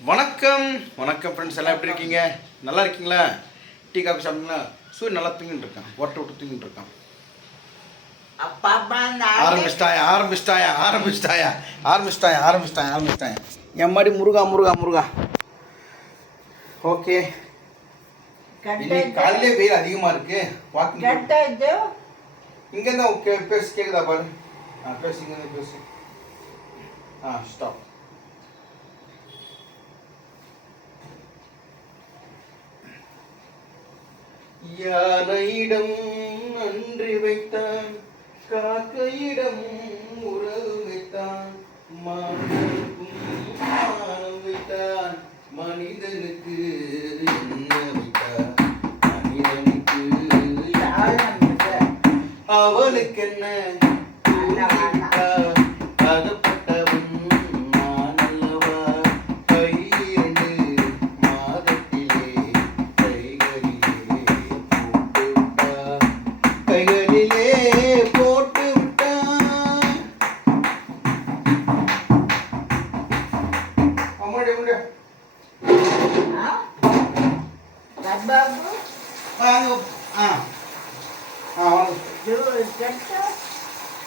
வணக்கம். வணக்கம் ஃப்ரெண்ட்ஸ் எல்லாம் எப்படி இருக்கீங்க? நல்லா இருக்கீங்களா? டீ காஃபி சாப்பிட்டீங்களா? சூரியன் நல்லா தூங்கிட்டு இருக்கான். ஒட்டை விட்டு தூங்கிட்டு இருக்கான். ஆரம்பிச்சிட்டாயா? ஆரம்பிச்சிட்டாயா? ஆரம்பிச்சிட்டாயா? ஆரம்பிச்சிட்டாயா? ஆரம்பிச்சிட்டாயா? ஆரம்பிச்சிட்டாயா? என் மாதிரி முருகா முருகா முருகா. ஓகே இன்னைக்கு காலையிலே வெயில் அதிகமாக இருக்கு. வாக்கிங் இங்கே தான் பேசு கேட்குதா பாரு. ஆ பேசு இங்கே பேசு. ஆ ஸ்டாப் யானையிடம் நன்றி வைத்தான் காக்கையிடம் உறவு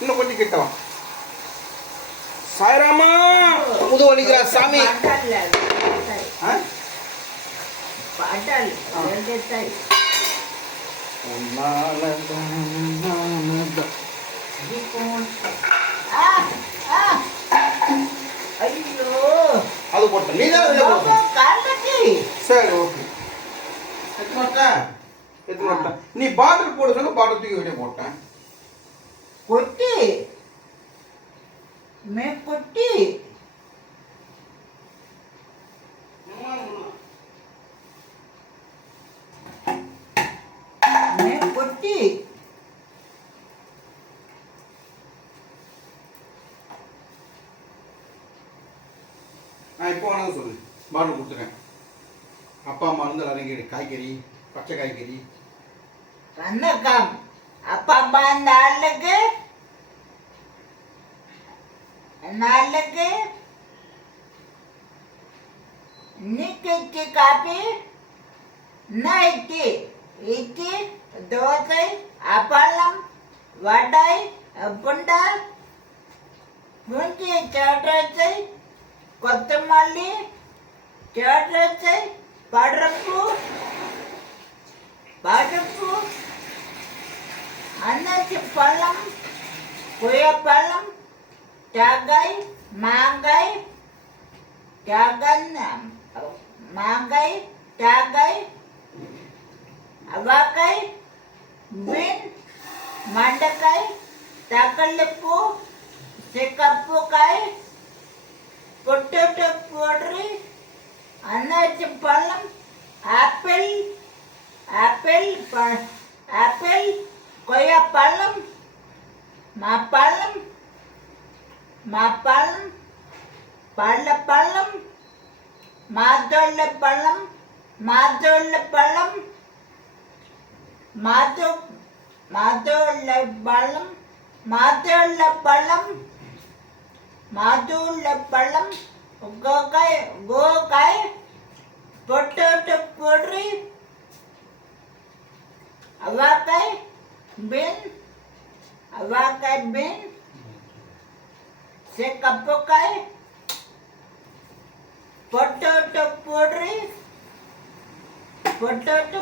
இன்னும் கொஞ்சம் கிட்டவா சாயராமா சாய்ராமா! முது வலிக்கிறா சாமி. ஐயோ அது போட்ட நீ சரி ஓகே. எத்தனை நீ பாட்டில் போட சொல்ல பாட்டில் தூக்கி வெளியே போட்டேன். கொட்டி. மே கொட்டி. மே கொட்டி. நான் இப்போ வேணாலும் சொல்லு. பாட்டில் அப்பா அம்மா வந்து இறங்கி காய்கறி பச்சை காய்கறி. வணக்கம் அப்பா அப்பா நாளுக்கு நாளுக்கு இன்னைக்கு காப்பி நைட்டு இட்லி தோசை அப்பளம் வடை புண்டா பூஞ்சி சேட்டை கொத்தமல்லி சேட்டை பருப்பு பருப்பு அன்னாச்சி பழம் கொய்யாப்பழம் தேங்காய் மாங்காய் தேங்காய் மாங்காய் தேங்காய் மின் மண்டக்கை தகலுப்பு தக்கல்லிப்பூ சிக்கப்பூக்காய் பொட்டேட்டோ பவுட்ரு அன்னாச்சி பழம் ஆப்பிள் ஆப்பிள் ப- ஆப்பிள் கொய்யாப்பழம் மாப்பழம் மாப்பழம் பழப்பழம் மாதுளை பழம் மாதுளை பழம் மாது மாதுளை பழம் மாதுளை பழம் மாதுளை பழம் கோகாய் கோகாய் பொட்டேட்டோ பொடி அவாக்காய் பீன் அவாக்காய் பீன் செக்கப்பக்காய் பொட்டேட்டோ பொடி பொட்டேட்டோ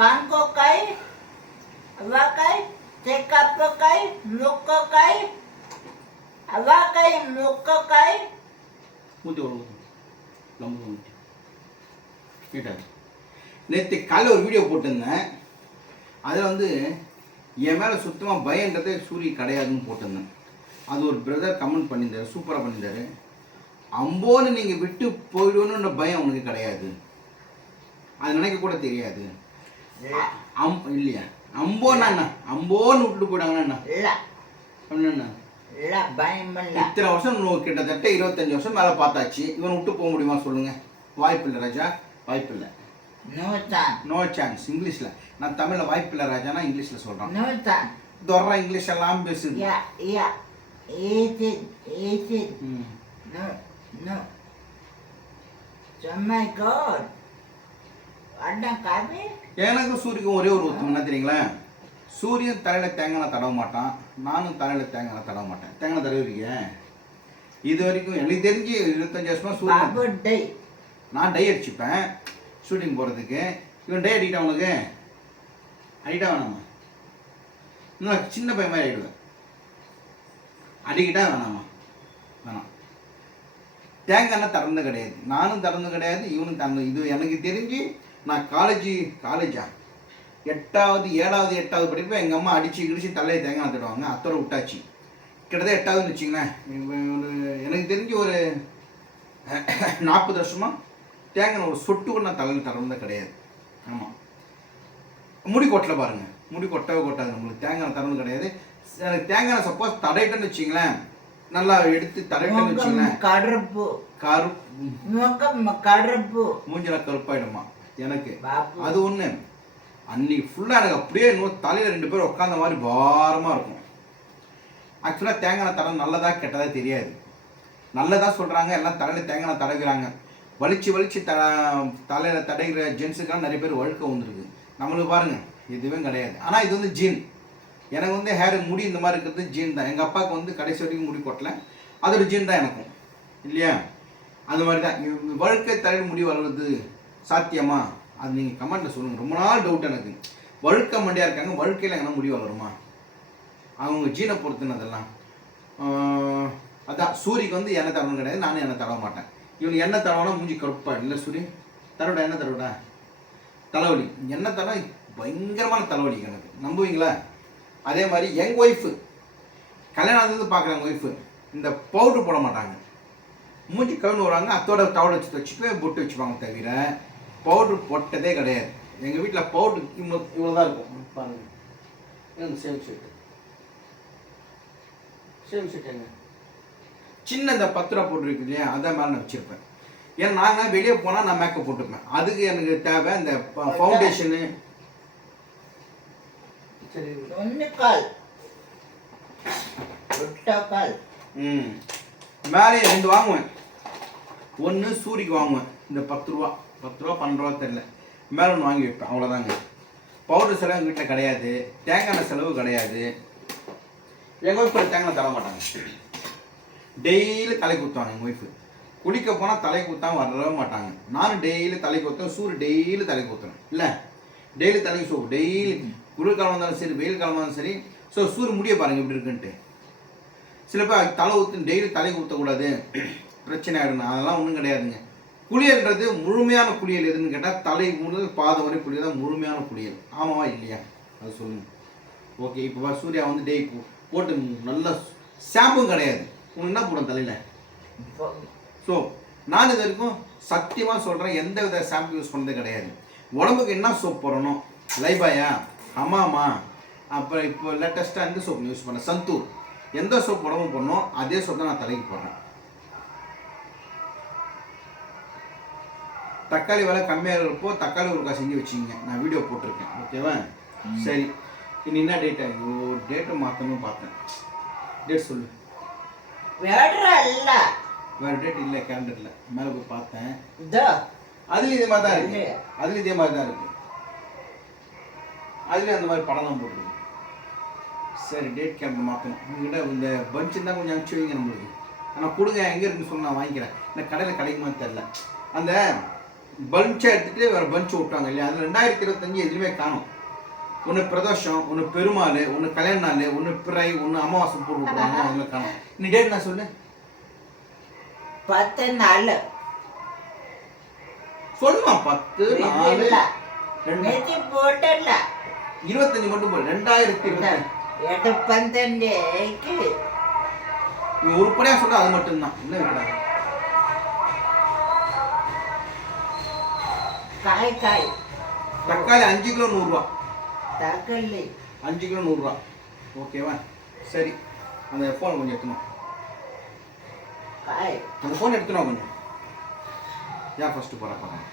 காங்கோக்காய் அவாக்காய் செக்கப்பக்காய் முக்கக்காய் அவாக்காய் முக்கக்காய். ஊற்றி விடுங்க லம்பு ஊற்றி கேட்டார் நேற்று காலையில் ஒரு வீடியோ போட்டிருந்தேன். அதில் வந்து என் மேலே சுத்தமாக பயன்றதே சூரிய கிடையாதுன்னு போட்டிருந்தேன். அது ஒரு பிரதர் கமெண்ட் பண்ணியிருந்தாரு சூப்பராக பண்ணியிருந்தாரு. அம்போன்னு நீங்கள் விட்டு போயிடுவோன்ற பயம் உனக்கு கிடையாது. அது நினைக்க கூட தெரியாது. அம் இல்லையா? அம்போன்னா என்ன அம்போன்னு விட்டுட்டு போயிட்டாங்கன்னா என்ன? இத்தனை வருஷம் நோ- கிட்டத்தட்ட இருபத்தஞ்சு வருஷம் மேலே பார்த்தாச்சு. இவன் விட்டு போக முடியுமா சொல்லுங்க. வாய்ப்பு இல்லை ராஜா. வாய்ப்பு இல்லை. நோ சான்ஸ் இங்கிலீஷில். நான் தமிழில் வாய்ப்பு இல்லை ராஜானா இங்கிலீஷில் சொல்கிறேன் நூத்தான் துறா இங்கிலீஷ் எல்லாம் பேசுது. It ம். no no. செம்மை கோட் அண்ணன் காபி எனக்கும் சூரியக்கும் ஒரே ஒரு ஒத்துமை என்ன தெரியுங்களா? சூரியன் தலையில் தேங்காய் தடவ மாட்டான். நானும் தலையில் தேங்காய் தடவ மாட்டேன். தேங்காய் தடவிருக்கீங்க இது வரைக்கும் எனக்கு தெரிஞ்சு இருபத்தஞ்சு வருஷமா சூரியன் டை நான் டை அடிச்சுப்பேன் ஷூட்டிங் போகிறதுக்கு இவன் டை அடிக்கிட்டா உனக்கு? அடிக்கிட்டா வேணாமா? நான் சின்ன பையன் மாதிரி ஆகிடுவேன் அடிக்கிட்டா வேணாமா? வேணாம். தேங்காய் எண்ணெய் திறந்து கிடையாது. நானும் திறந்து கிடையாது இவனும் திறந்து இது எனக்கு தெரிஞ்சு நான் காலேஜ் காலேஜா எட்டாவது ஏழாவது எட்டாவது படிப்பேன் எங்கள் அம்மா அடித்து கிடிச்சு தலையை தேங்காய் தடுவாங்க அத்தோட விட்டாச்சு. கிட்டத்தட்ட எட்டாவதுன்னு வச்சிங்களேன். இவன் ஒரு எனக்கு தெரிஞ்சு ஒரு நாற்பது வருஷமாக தேங்காய் ஒரு சொட்டு கூட நான் தலையில் திறந்தது கிடையாது. ஆமாம் முடி கொட்டலை பாருங்கள் முடி கொட்டவே கொட்டாது நம்மளுக்கு. தேங்காய் திறந்து கிடையாது. எனக்கு தேங்காய் சப்போஸ் தடையிட்டேன்னு வச்சிங்களேன் நல்லா எடுத்து தடையிட்டேன்னு முகம் வச்சிங்களேன். கருப்பு. கரு முகம் கருப்பு. மூஞ்சில கருப்பாயிடுமா? எனக்கு. அது ஒன்று அன்னைக்கு ஃபுல்லாக எனக்கு அப்படியே இன்னும் தலையில் ரெண்டு பேரும் உட்காந்த மாதிரி பாரமாக இருக்கும். ஆக்சுவலாக தேங்காய் தரம் நல்லதா கெட்டதா தெரியாது. நல்லதா சொல்கிறாங்க எல்லாம் தலையில் தேங்காய் தடவிக்கிறாங்க வலிச்சு வலிச்சு த தலையில் தடைகிற ஜென்ஸுக்கெல்லாம் நிறைய பேர் வழுக்க வந்துருக்கு நம்மளுக்கு பாருங்க எதுவுமே கிடையாது. ஆனால் இது வந்து ஜீன் எனக்கு வந்து ஹேர் முடி இந்த மாதிரி இருக்கிறது ஜீன் தான். எங்கள் அப்பாவுக்கு வந்து கடைசி வரைக்கும் முடி கொட்டல. அது ஒரு ஜீன் தான் எனக்கும். இல்லையா? அந்த மாதிரி தான். வழுக்கை தலையில் முடி வளர்றது சாத்தியமா? அது நீங்கள் கமெண்ட்டில் சொல்லுங்கள் ரொம்ப நாள் டவுட் எனக்கு. வழுக்க மண்டியாக இருக்காங்க வழுக்கையில் எங்கன்னா முடி வளருமா? அவங்க ஜீனை பொறுத்துன்னு அதெல்லாம்? அதான். சூரிக்கு வந்து எண்ணெய் தரணும் கிடையாது. நானும் எண்ணெய் தடவ மாட்டேன். இவனுக்கு எண்ணெய் தடவனா மூஞ்சி கருப்பா இல்லை சூரி? தடவிடா எண்ணெய் தடவிடா தலைவலி. எண்ணெய் தடவை பயங்கரமான தலைவலி எனக்கு. நம்புவீங்களா? அதே மாதிரி எங்கள் ஒய்ஃபு கல்யாணம் ஆனது பார்க்குறாங்க ஒய்ஃபு இந்த பவுடர் போட மாட்டாங்க. மூஞ்சி கழுவு வராங்க அத்தோட தவளை வச்சு வச்சுட்டு பொட்டு வச்சுப்பாங்க தவிர பவுடர் போட்டதே கிடையாது. எங்கள் வீட்டில் பவுடர் இவ்வளோ இவ்வளோ தான் இருக்கும். பாருங்க. எனக்கு சேவ் ஷீட்டு சேவ் ஷீட் எங்க சின்ன இந்த பத்து ரூபா போட்டு இருக்கு இல்லையா அதை மேலே நான் வச்சுருப்பேன். ஏன்னா நாங்கள் வெளியே போனால் நான் மேக்கப் போட்டுப்பேன். அதுக்கு எனக்கு தேவை இந்த ஃபவுண்டேஷனு சரி ஒன்றுக்கால் ஒட்டக்கால் ம். மேலே ரெண்டு வாங்குவேன். ஒன்று சூரிக்கு வாங்குவேன். இந்த பத்து ரூபா. பத்து ரூபா பன்னெண்டு ரூபா தெரில மேலே ஒன்று வாங்கி வைப்பேன். அவ்வளோதாங்க பவுடர் செலவு எங்கள் வீட்டில் கிடையாது. தேங்காய் எண்ணெய் செலவு கிடையாது. எங்கள் ஒய்ஃப் தேங்காய் தர மாட்டாங்க. டெய்லி தலை குத்துவாங்க எங்கள் ஒய்ஃபு குளிக்க போனால் தலை குத்தாமல் வரவே மாட்டாங்க. நானும் டெய்லி தலை குத்துவேன் சூறு டெய்லி தலை குத்துவேன். இல்லை? டெய்லி தலைக்கு சோப்பு. டெய்லி குளிர்காலம் இருந்தாலும் சரி வெயில் காலமாக இருந்தாலும் சரி ஸோ சூர் முடிய பாருங்கள் எப்படி இருக்குன்ட்டு. சில பேர் தலை ஊற்று டெய்லி தலை ஊற்றக்கூடாது பிரச்சனை ஆகிடும் அதெல்லாம் ஒன்றும் கிடையாதுங்க. குளியல்ன்றது முழுமையான குளியல் எதுன்னு கேட்டால் தலை முதல் பாதம் வரை குளியல் தான் முழுமையான குளியல். ஆமாவா இல்லையா? அது சொல்லுங்க. ஓகே இப்போ சூர்யா வந்து டெய் போட்டு நல்ல ஷாம்பும் கிடையாது. உனக்கு என்ன போடும் தலையில்? ஸோ நான் இது வரைக்கும் சத்தியமாக சொல்கிறேன் எந்த வித ஷாம்பு யூஸ் பண்ணதே கிடையாது. உடம்புக்கு என்ன சோப் போடணும்? லைபாயா? ஹமாமா அப்புறம் இப்போ லேட்டஸ்ட்டாக எந்த சோப் யூஸ் பண்ணேன் சந்தூர். எந்த சோப் உடம்பு போடணும்? அதே சோப் தான் நான் தலைக்கு போடுறேன். தக்காளி விலை கம்மியாக இருப்போ தக்காளி ஊறுகாய் செஞ்சு வச்சுங்க நான் வீடியோ போட்டிருக்கேன். ஓகேவா சரி. இனி என்ன டேட் ஐயோ டேட்டை மாற்றணும் பார்த்தேன். டேட் சொல்லு. வேறு டேட் இல்லை. கேலண்டரில் மேலே போய் பார்த்தேன். இதோ. அதுலேயும் இதே மாதிரி தான் இருக்கு? அதுலேயும் இதே மாதிரி தான் இருக்கு. அதுலேயும் அந்த மாதிரி படம்லாம் போட்டுருக்கு. சரி டேட் கேலண்டர் மாற்றணும் உங்ககிட்ட இந்த பஞ்ச் இருந்தால் கொஞ்சம் அனுப்பிச்சு வைங்க நம்மளுக்கு. ஆனால் கொடுங்க எங்கே இருக்குன்னு சொல்லி நான் வாங்கிக்கிறேன். இந்த கடையில் கிடைக்குமான்னு தெரில அந்த பஞ்சை எடுத்துகிட்டு வேறு பஞ்ச் விட்டாங்க இல்லையா? அதில் ரெண்டாயிரத்தி இருபத்தஞ்சு எதுவுமே காணும். ஒன்று பிரதோஷம் ஒன்று பெருமாள் ஒன்று கல்யாண நாள் ஒன்று பிறை ஒன்று அமாவாசை போட்டு விட்ருவாங்க அதில் காணும். நீ டேட் நான் சொல்லு? பத்து நாள். சொல்லுமா பத்து மெதி போட்டல இருபத்தஞ்சு மட்டும் போடு. ரெண்டாயிரத்தி பந்தஞ்சேக்கு நீ உருப்படியாக சொல்ற அது மட்டும்தான். என்ன வைக்கிறாங்க காய் காய் தக்காளி அஞ்சு கிலோ நூறுரூவா. தக்காளி. அஞ்சு கிலோ நூறுரூவா. ஓகேவா? சரி. அந்த ஃபோன் கொஞ்சம் எடுத்துணும் காய். அந்த ஃபோன் எடுத்துணும் கொஞ்சம். ஏன் ஃபஸ்ட்டு போகிற போகிறேன்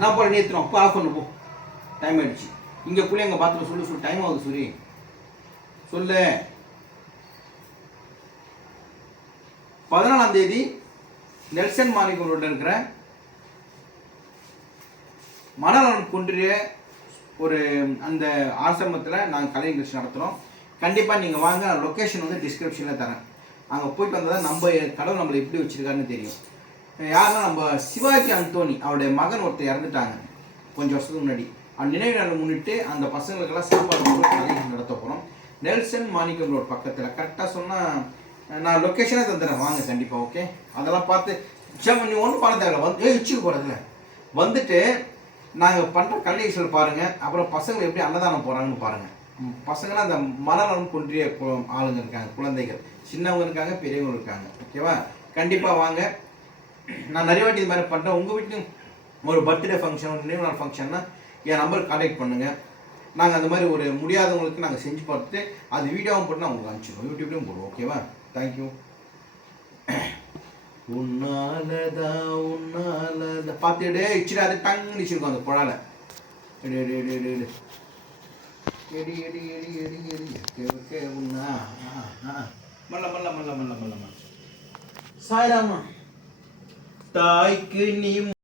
நான் போல நீ அப்போ ஆஃப் பண்ணு போ. டைம் ஆயிடுச்சு. இங்கே பிள்ளைங்க எங்கள் பாத்ரூம் சொல்லு சொல்லு. டைம் ஆகுது சூரி சொல்லு. பதினாலாம் தேதி நெல்சன் மாணிக்கம் இருக்கிற மனநலன் குன்றிய ஒரு அந்த ஆசிரமத்தில் நாங்கள் கலை நிகழ்ச்சி நடத்துகிறோம் கண்டிப்பாக நீங்கள் வாங்க. லொக்கேஷன் வந்து டிஸ்கிரிப்ஷனில் தரேன். அங்கே போயிட்டு வந்தால் தான் நம்ம கடவுள் நம்மளை எப்படி வச்சுருக்காருன்னு தெரியும். யாருன்னா நம்ம சிவாஜி அந்தோனி அவருடைய மகன் ஒருத்தர் இறந்துட்டாங்க. கொஞ்சம் வருஷத்துக்கு முன்னாடி. அந்த நினைவு நாளை முன்னிட்டு அந்த பசங்களுக்கெல்லாம் சாப்பாடு போட்டு நடத்த போகிறோம் நெல்சன் மாணிக்கம் ரோட் பக்கத்தில். கரெக்டாக சொன்னால் நான் லொக்கேஷனே தந்துடுறேன். வாங்க கண்டிப்பாக ஓகே அதெல்லாம் பார்த்து சரி நீ ஒன்றும் பண்ண தேவையில்ல. வந்து ஏ இச்சுக்கு போகிறதுல வந்துட்டு நாங்கள் பண்ணுற கல்விகள் பாருங்கள் அப்புறம் பசங்க எப்படி அன்னதானம் போகிறாங்கன்னு பாருங்கள் பசங்களாம் அந்த மனநலம் குன்றிய ஆளுங்க இருக்காங்க குழந்தைகள். சின்னவங்க இருக்காங்க பெரியவங்க இருக்காங்க. ஓகேவா கண்டிப்பாக வாங்க. நான் நிறைய வாட்டி இது மாதிரி பண்ணுறேன் உங்கள் வீட்லையும் ஒரு பர்த்டே ஃபங்க்ஷன் ஒரு நினைவு நாள் ஃபங்க்ஷன்னா என் நம்பர் காண்டாக்ட் பண்ணுங்கள் நாங்கள் அந்த மாதிரி ஒரு முடியாதவங்களுக்கு நாங்கள் செஞ்சு பார்த்து அது வீடியோவும் போட்டு நான் உங்களுக்கு அனுப்பிச்சிடுவோம் யூடியூப்லேயும் போடுவோம் ஓகேவா தேங்க்யூ உன்னாலதா உன்னாலதா. பார்த்துட்டு இச்சிடா அது டங்னு அந்த குழால. எடு எடு எடு எடு எடு. எடி எடி எடி எடி எடி. எடி ஓகே உன்னா ஆ, ஆ. மல்ல மல்ல மல்ல மல்ல மல்ல மல்ல. சாய்ராமா? தாய்க்கு நீ